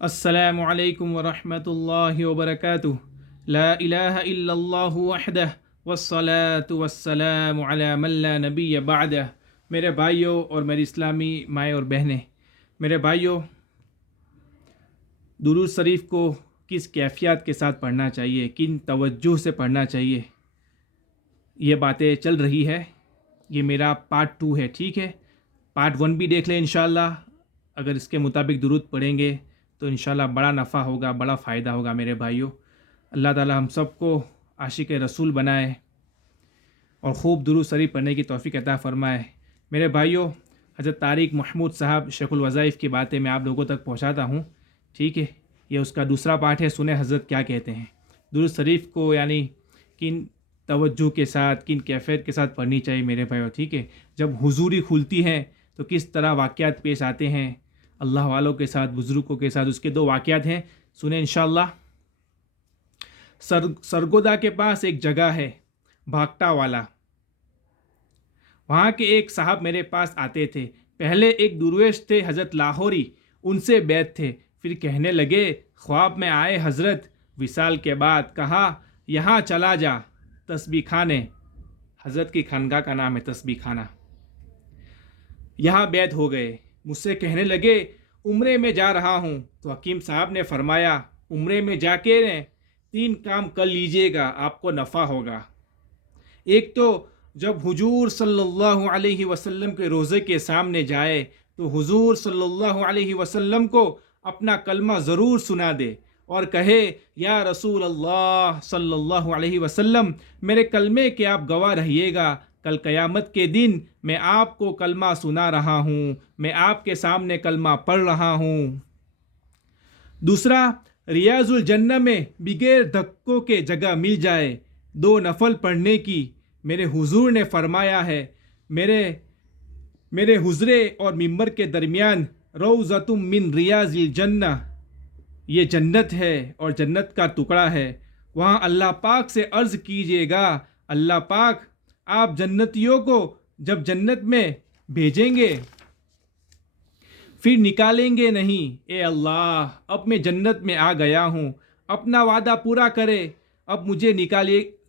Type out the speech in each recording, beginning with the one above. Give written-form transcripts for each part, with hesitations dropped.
السلام علیکم ورحمۃ اللہ وبرکاتہ۔ لا الہ الا اللہ وحدہ والصلاة والسلام علی من لا نبی بعدہ۔ میرے بھائیوں اور میری اسلامی مائیں اور بہنیں، میرے بھائیوں، درود شریف کو کس کیفیت کے ساتھ پڑھنا چاہیے، کن توجہ سے پڑھنا چاہیے، یہ باتیں چل رہی ہے۔ یہ میرا پارٹ 2 ہے، ٹھیک ہے۔ پارٹ 1 بھی دیکھ لیں انشاءاللہ۔ اگر اس کے مطابق درود پڑھیں گے تو انشاءاللہ بڑا نفع ہوگا، بڑا فائدہ ہوگا میرے بھائیوں۔ اللہ تعالی ہم سب کو عاشق رسول بنائے اور خوب درود شریف پڑھنے کی توفیق عطا فرمائے۔ میرے بھائیوں، حضرت طارق محمود صاحب شیخ الوظائف کی باتیں میں آپ لوگوں تک پہنچاتا ہوں، ٹھیک ہے۔ یہ اس کا دوسرا پارٹ ہے، سنیں حضرت کیا کہتے ہیں۔ درود شریف کو یعنی کن توجہ کے ساتھ، کن کیفیت کے ساتھ پڑھنی چاہیے میرے بھائیوں، ٹھیک ہے۔ جب حضوری کھلتی ہے تو کس طرح واقعات پیش آتے ہیں اللہ والوں کے ساتھ، بزرگوں کے ساتھ۔ اس کے 2 واقعات ہیں، سنیں انشاءاللہ۔ سرگودا کے پاس ایک جگہ ہے، بھاگٹا والا۔ وہاں کے ایک صاحب میرے پاس آتے تھے۔ پہلے ایک درویش تھے حضرت لاہوری، ان سے بیعت تھے۔ پھر کہنے لگے، خواب میں آئے حضرت، وصال کے بعد کہا یہاں چلا جا تسبیح خانے۔ حضرت کی خانقاہ کا نام ہے تسبیح خانہ۔ یہاں بیعت ہو گئے۔ مجھ سے کہنے لگے عمرے میں جا رہا ہوں، تو حکیم صاحب نے فرمایا عمرے میں جا کے 3 کام کر لیجئے گا، آپ کو نفع ہوگا۔ ایک تو جب حضور صلی اللہ علیہ وسلم کے روضے کے سامنے جائے تو حضور صلی اللہ علیہ وسلم کو اپنا کلمہ ضرور سنا دے اور کہے یا رسول اللہ صلی اللہ علیہ وسلم، میرے کلمے کے آپ گواہ رہیے گا، کل قیامت کے دن میں آپ کو کلمہ سنا رہا ہوں، میں آپ کے سامنے کلمہ پڑھ رہا ہوں۔ دوسرا، ریاض الجنہ میں بغیر دھکوں کے جگہ مل جائے 2 نفل پڑھنے کی۔ میرے حضور نے فرمایا ہے، میرے حضرے اور ممبر کے درمیان روضۃ من ریاض الجنہ، یہ جنت ہے اور جنت کا ٹکڑا ہے۔ وہاں اللہ پاک سے عرض کیجیے گا، اللہ پاک آپ جنتیوں کو جب جنت میں بھیجیں گے پھر نکالیں گے نہیں، اے اللہ اب میں جنت میں آ گیا ہوں، اپنا وعدہ پورا کرے، اب مجھے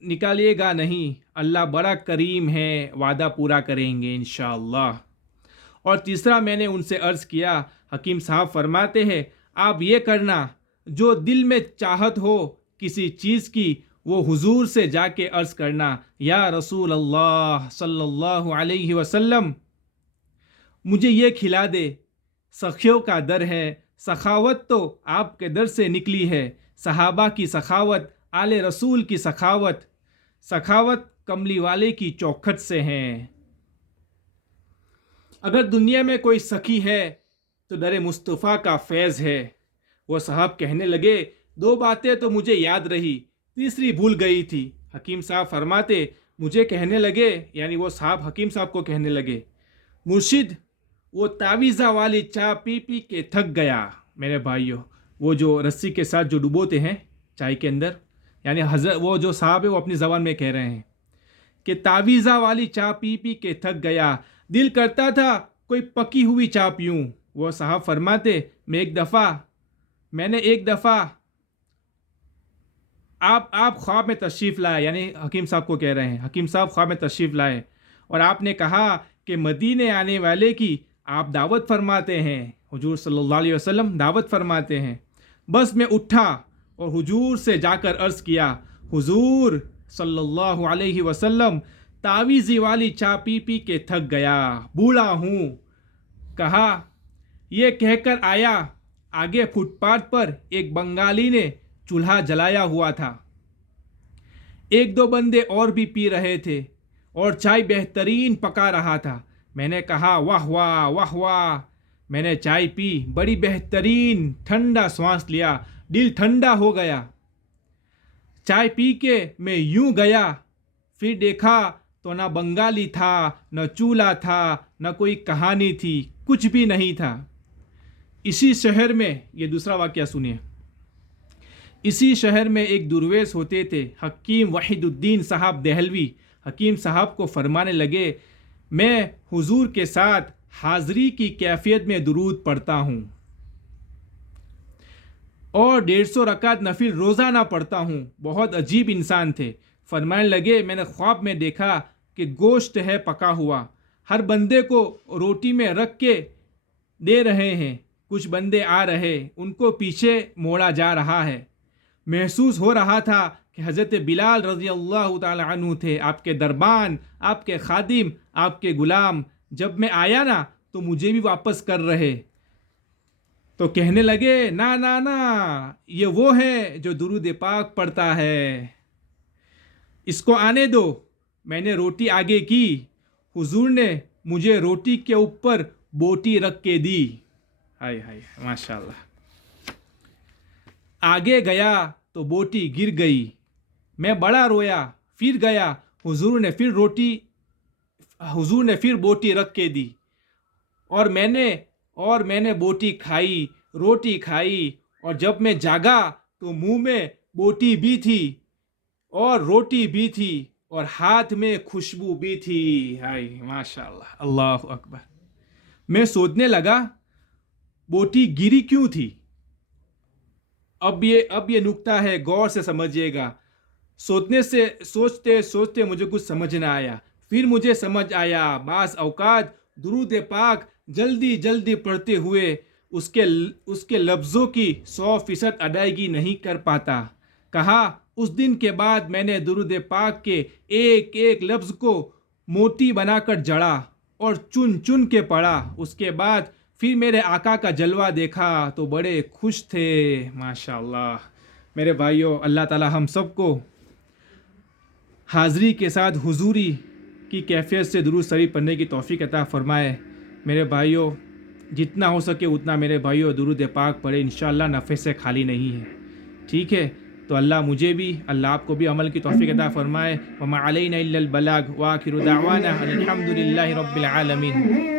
نکالیے گا نہیں۔ اللہ بڑا کریم ہے، وعدہ پورا کریں گے انشاءاللہ۔ اور تیسرا میں نے ان سے عرض کیا، حکیم صاحب فرماتے ہیں آپ یہ کرنا، جو دل میں چاہت ہو کسی چیز کی وہ حضور سے جا کے عرض کرنا، یا رسول اللہ صلی اللہ علیہ وسلم مجھے یہ کھلا دے۔ سخیوں کا در ہے، سخاوت تو آپ کے در سے نکلی ہے، صحابہ کی سخاوت، آل رسول کی سخاوت کملی والے کی چوکھٹ سے ہیں۔ اگر دنیا میں کوئی سخی ہے تو در مصطفیٰ کا فیض ہے۔ وہ صاحب کہنے لگے 2 باتیں تو مجھے یاد رہی، تیسری بھول گئی تھی۔ حکیم صاحب فرماتے مجھے کہنے لگے، یعنی وہ صاحب حکیم صاحب کو کہنے لگے، مرشد وہ تعویذہ والی چائے پی پی کے تھک گیا۔ میرے بھائیوں، وہ جو رسی کے ساتھ جو ڈبوتے ہیں چائے کے اندر، یعنی حضرت وہ جو صاحب ہے وہ اپنی زبان میں کہہ رہے ہیں کہ تعویذہ والی چائے پی پی کے تھک گیا، دل کرتا تھا کوئی پکی ہوئی چائے پیوں۔ وہ صاحب فرماتے میں نے ایک دفعہ آپ خواب میں تشریف لائے، یعنی حکیم صاحب کو کہہ رہے ہیں، حکیم صاحب خواب میں تشریف لائے اور آپ نے کہا کہ مدینے آنے والے کی آپ دعوت فرماتے ہیں، حضور صلی اللہ علیہ وسلم دعوت فرماتے ہیں۔ بس میں اٹھا اور حضور سے جا کر عرض کیا، حضور صلی اللہ علیہ وسلم تعویذی والی چائے پی پی کے تھک گیا، بوڑھا ہوں۔ کہا یہ کہہ کر آیا، آگے فٹ پاتھ پر ایک بنگالی نے چولہا جلایا ہوا تھا، 1-2 بندے اور بھی پی رہے تھے اور چائے بہترین پکا رہا تھا۔ میں نے کہا واہ واہ واہ واہ، میں نے چائے پی، بڑی بہترین، ٹھنڈا سانس لیا، دل ٹھنڈا ہو گیا۔ چائے پی کے میں یوں گیا، پھر دیکھا تو نہ بنگالی تھا، نہ چولہا تھا، نہ کوئی کہانی تھی، کچھ بھی نہیں تھا۔ اسی شہر میں، یہ دوسرا واقعہ سنیے، اسی شہر میں ایک درویش ہوتے تھے، حکیم وحید الدین صاحب دہلوی۔ حکیم صاحب کو فرمانے لگے میں حضور کے ساتھ حاضری کی کیفیت میں درود پڑھتا ہوں۔ اور 150 رکعت نفل روزانہ پڑھتا ہوں. بہت عجیب انسان تھے. فرمانے لگے میں نے خواب میں دیکھا کہ گوشت ہے پکا ہوا، ہر بندے کو روٹی میں رکھ کے دے رہے ہیں. کچھ بندے آ رہے، ان کو پیچھے موڑا جا رہا ہے. محسوس ہو رہا تھا کہ حضرت بلال رضی اللہ تعالی عنہ تھے، آپ کے دربان، آپ کے خادم، آپ کے غلام. جب میں آیا نا تو مجھے بھی واپس کر رہے. تو کہنے لگے نا نا نا، یہ وہ ہے جو درود پاک پڑھتا ہے، اس کو آنے دو. میں نے روٹی آگے کی، حضور نے مجھے روٹی کے اوپر بوٹی رکھ کے دی. ہائے ہائے ماشاء اللہ. آگے گیا تو بوٹی گر گئی. میں بڑا رویا. پھر گیا، حضور نے پھر بوٹی رکھ کے دی، اور میں نے بوٹی کھائی، روٹی کھائی. اور جب میں جاگا تو منہ میں بوٹی بھی تھی اور روٹی بھی تھی اور ہاتھ میں خوشبو بھی تھی. ہائے ماشاء اللہ، اللہ اکبر. میں سوچنے لگا بوٹی گری کیوں تھی. اب یہ نکتہ ہے، غور سے سمجھیے گا. سوچتے مجھے کچھ سمجھ نہ آیا. پھر مجھے سمجھ آیا بعض اوقات درود پاک جلدی پڑھتے ہوئے اس کے لفظوں کی 100% ادائیگی نہیں کر پاتا. کہا اس دن کے بعد میں نے درود پاک کے ایک ایک لفظ کو موتی بنا کر جڑا اور چن کے پڑھا. اس کے بعد پھر میرے آقا کا جلوہ دیکھا تو بڑے خوش تھے. ماشاء اللہ. میرے بھائیوں، اللہ تعالی ہم سب کو حاضری کے ساتھ حضوری کی کیفیت سے درود شریف پڑھنے کی توفیق عطا فرمائے. میرے بھائیوں، جتنا ہو سکے اتنا میرے بھائیوں درود پاک پڑھے. انشاءاللہ نفع سے خالی نہیں ہے. ٹھیک ہے؟ تو اللہ مجھے بھی، اللہ آپ کو بھی عمل کی توفیق عطا فرمائے. وما علینا الا البلاغ، وآخر دعوانا الحمد للہ رب العالمین.